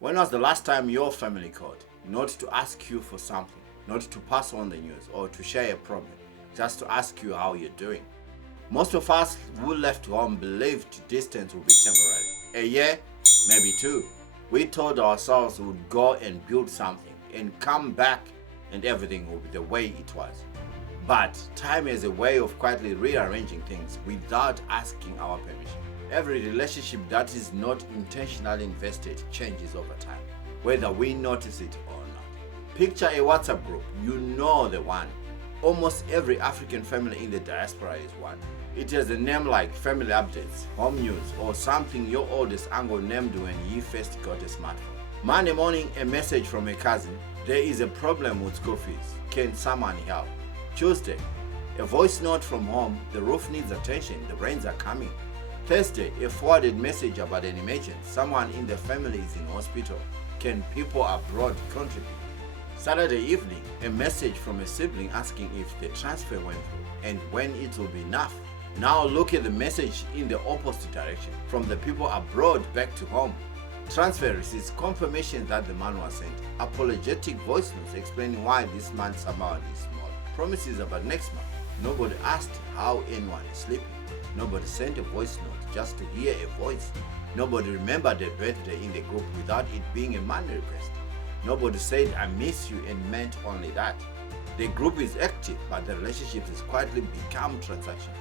When was the last time your family called? Not to ask you for something, not to pass on the news or to share a problem, just to ask you how you're doing. Most of us who left home believed distance would be temporary. A year, maybe two. We told ourselves we would go and build something and come back and everything would be the way it was. But time is a way of quietly rearranging things without asking our permission. Every relationship that is not intentionally invested changes over time, whether we notice it or not. Picture a WhatsApp group, you know the one. Almost every African family in the diaspora is one. It has a name like family updates, home news, or something your oldest uncle named when he first got a smartphone. Monday morning, a message from a cousin, there is a problem with school fees. Can someone help? Tuesday, a voice note from home, the roof needs attention, the rains are coming. Thursday, a forwarded message about an emergency, someone in the family is in hospital. Can people abroad contribute? Saturday evening, a message from a sibling asking if the transfer went through and when it will be enough. Now look at the message in the opposite direction, from the people abroad back to home. Transfer receipts, confirmation that the man was sent, apologetic voice notes explaining why this month's amount is small, promises about next month. Nobody asked how anyone is sleeping. Nobody sent a voice note just to hear a voice. Nobody remembered their birthday in the group without it being a money request. Nobody said I miss you and meant only that. The group is active, but the relationship has quietly become transactional.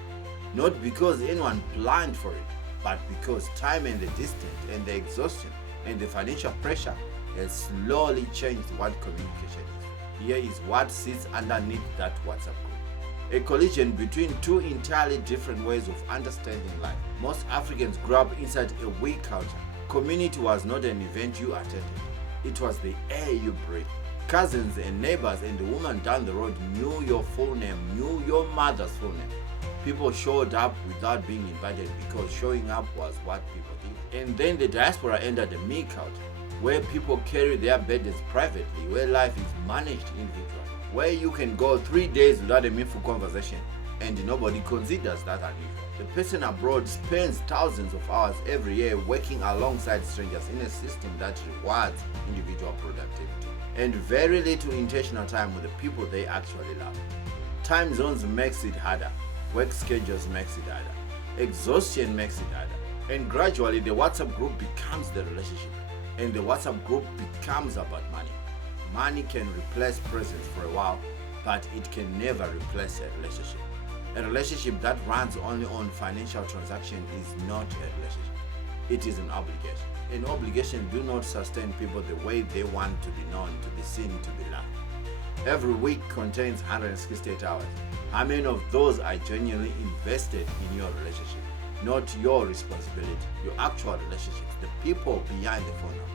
Not because anyone planned for it, but because time and the distance and the exhaustion and the financial pressure has slowly changed what communication is. Here is what sits underneath that WhatsApp group. A collision between two entirely different ways of understanding life. Most Africans grew up inside a weak culture. Community was not an event you attended. It was the air you breathed. Cousins and neighbors and the woman down the road knew your full name, knew your mother's full name. People showed up without being invited because showing up was what people did. And then the diaspora entered the me culture, where people carry their burdens privately, where life is managed individually, where you can go 3 days without a meaningful conversation and nobody considers that unusual. The person abroad spends thousands of hours every year working alongside strangers in a system that rewards individual productivity and very little intentional time with the people they actually love. Time zones makes it harder. Work schedules makes it harder. Exhaustion makes it harder. And gradually the WhatsApp group becomes the relationship. And the WhatsApp group becomes about money. Money can replace presence for a while, but it can never replace a relationship. A relationship that runs only on financial transaction is not a relationship. It is an obligation. An obligation do not sustain people the way they want to be known, to be seen, to be loved. Every week contains 168 hours. How many of those are genuinely invested in your relationship? Not your responsibility, your actual relationships, the people behind the phone number.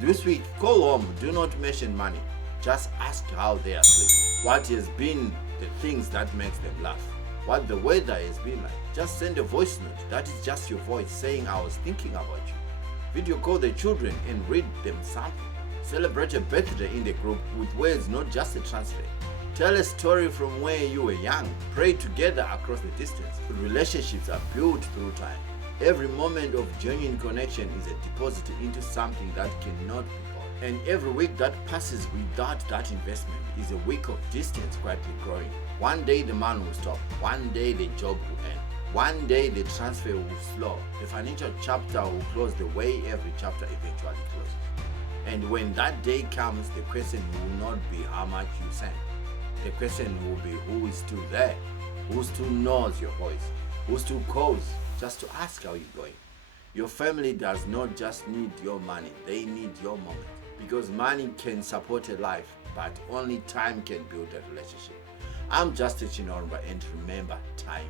This week, call home, do not mention money. Just ask how they are sleeping. What has been the things that makes them laugh? What the weather has been like. Just send a voice note. That is just your voice saying I was thinking about you. Video call the children and read them something. Celebrate a birthday in the group with words, not just a transfer. Tell a story from where you were young. Pray together across the distance. Relationships are built through time. Every moment of genuine connection is a deposit into something that cannot be bought. And every week that passes without that investment is a week of distance quietly growing. One day the man will stop. One day the job will end. One day the transfer will slow. The financial chapter will close the way every chapter eventually closes. And when that day comes, the question will not be how much you sent. The question will be who is still there, who still knows your voice, who still calls just to ask how you're going. Your family does not just need your money, they need your moment. Because money can support a life, but only time can build a relationship. I'm Justice Chinorba, and remember, time